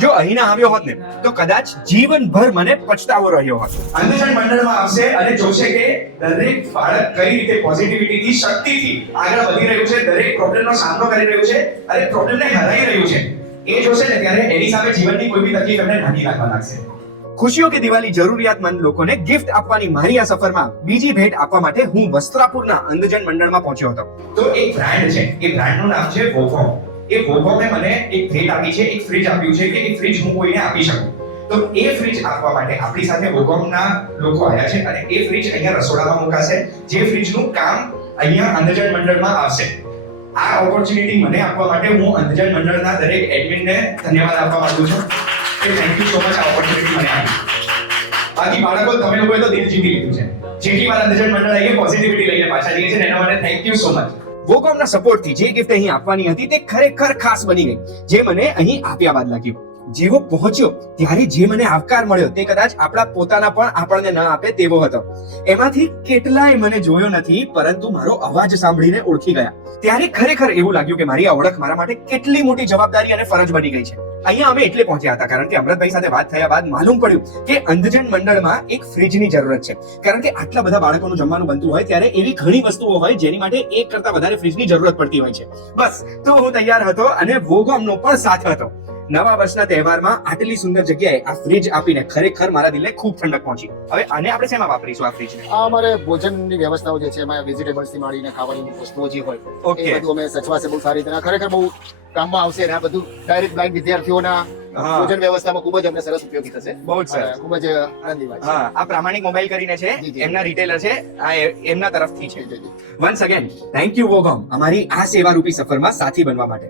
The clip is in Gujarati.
જો અહીં ના આવ્યો હોત ને તો કદાચ જીવનભર મને પછતાવો રહ્યો હોત. અંધજન મંડળમાં આવશે અને જોશે કે દરેક બાળક કઈ રીતે પોઝિટિવિટીથી શક્તિથી આગળ વધી રહ્યું છે, દરેક પ્રોબ્લેમનો સામનો કરી રહ્યું છે અને પ્રોબ્લેમને હરાઈ રહ્યું છે. એ જોશે ને ત્યારે એની સામે જીવનની કોઈ બી તકલીફ એમને નાની લાગવા લાગશે. ખુશીઓ કે દિવાળી જરૂરિયાતમંદ લોકોને ગિફ્ટ આપવાની મારી આ સફરમાં બીજી ભેટ આપવા માટે હું વસ્ત્રાપુરના અંધજન મંડળમાં પહોંચ્યો હતો. તો એક બ્રાન્ડ છે, એ બ્રાન્ડનું નામ છે વોકોમ. એ વોકોમે મને એક ભેટ આપી છે, એક ફ્રિજ આપ્યું છે કે એ ફ્રિજ હું કોઈને આપી શકું. તો એ ફ્રિજ આપવા માટે આપણી સાથે વોકોમના લોકો આવ્યા છે અને એ ફ્રિજ અહીંયા રસોડામાં મુકાશે, જે ફ્રિજનું કામ અહીંયા અંધજન મંડળમાં આવશે. આ ઓપોર્ચ્યુનિટી મને આપવા માટે હું અંધજન મંડળના દરેક એડમિનને ધન્યવાદ આપવા માંગુ છું કે થેન્ક યુ સો મચ આ ઓપોર્ચ્યુનિટી મને આપી. બાકી બાળકો તમે લોકોએ તો દિલ જીતી લીધું છે. જેટલી વાર અંધજન મંડળ આવીએ પોઝિટિવિટી લઈને પાછા જઈએ છે એના માટે થેન્ક યુ સો મચ. વોકોમના સપોર્ટથી જે ગિફ્ટ અહીં આપવાની હતી તે ખરેખર ખાસ બની ગઈ, જે મને અહીં આપ્યા બાદ લાગ્યું. જેવો પહોંચ્યો ત્યારે જે મને આવકાર મળ્યો તે કદાચ આપણા પોતાના પણ આપણને ન આપે તેવો હતો. એમાંથી કેટલાય મને જોયો નથી, પરંતુ મારો અવાજ સાંભળીને ઓળખી ગયા. ત્યારે ખરેખર એવું લાગ્યું કે મારી આ ઓળખ મારા માટે કેટલી મોટી જવાબદારી અને ફરજ બની ગઈ છે. અહીંયા અમે એટલે પહોંચ્યા હતા કારણ કે અમૃતભાઈ સાથે વાત થયા બાદ માલુમ પડ્યું કે અંધજન મંડળમાં એક ફ્રિજની જરૂરત છે. કારણ કે આટલા બધા બાળકોનું જમવાનું બનતું હોય ત્યારે એવી ઘણી વસ્તુઓ હોય જેની માટે એક કરતા વધારે ફ્રિજની જરૂરત પડતી હોય છે. બસ તો હું તૈયાર હતો અને વોકોમનો પણ સાથ હતો. નવા વર્ષના તહેવારમાં આટલી સુંદર જગ્યાએ આ ફ્રિજ આપીને ખરેખર મારા દિલને ખૂબ ઠંડક પહોંચી. હવે આને આપણે શેમાં વાપરીશું આ ફ્રિજને? આ અમારે ભોજનની વ્યવસ્થાઓ જે છે એમાં વેજીટેબલ્સ થી માંડીને ખાવાની વસ્તુઓ જે હોય Okay. એ બધું અમે સચવાશે બહુ સારી રીતે. ખરેખર બહુ કામમાં આવશે અને આ બધું ડાયરેક્ટ બ્લાઇન્ડ વિદ્યાર્થીઓના હા. ભોજન વ્યવસ્થામાં ખૂબ જ અમને સરસ ઉપયોગી થશે. બહુ જ સરસ. અને ખૂબ જ આનંદની વાત છે. હા, આ પ્રામાણિક મોબાઈલ કરીને છે, જી, જી. એમના રિટેલર છે, આ એમના તરફથી છે. જી, જી. વન્સ અગેન થેન્ક યુ વોકોમ અમારી આ સેવારૂપી સફરમાં સાથી બનવા માટે.